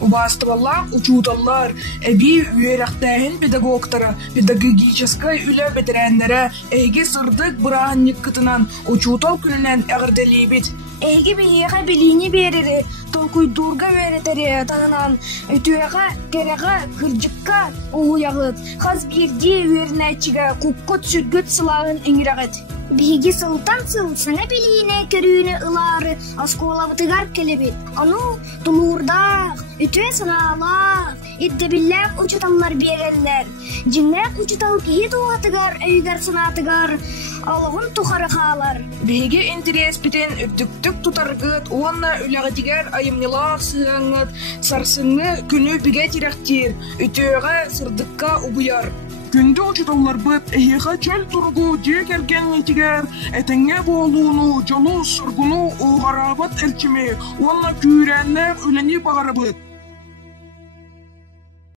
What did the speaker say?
Убастываллах учуталлар, эби үерактахин педагогтара, педагогической үлө бетерәннәре, эйге сырдык бұрағынник кытынан учутал күнінен әғірделейбет. Эйге бейеға біліні берері, толкуйдурга веретері танынан, өтуеға, тереға, кыржыққа уғыяғыт, қаз берде өрнәчіға куккот сүргіт сылағын әңірағыт. Биги сылтан сылсына билине көрүүнү ылаары асколабытыгар келебит. Ану тулуурдаах, үтүе санаалаах, иддебиллээх учуталлар береллер. Жиннээх учутал кии туатыгар, өйгар санаатыгар, алығын тухарыхаалар. Биги интерес битен үрдүктүк тутаргыт, уанна үлягытигер айымнылаах сыгаңыт, сарсыны күнү биге тирактир, үтүеға сырдыкка угуяр. Күнді учуталлар быт, эйеға чөл тургу дие келген етігер, әтіңе болуыну, жолу сұргуну уғарабыт әлчіме, уанна күйрәнлер үлені бағарабыт.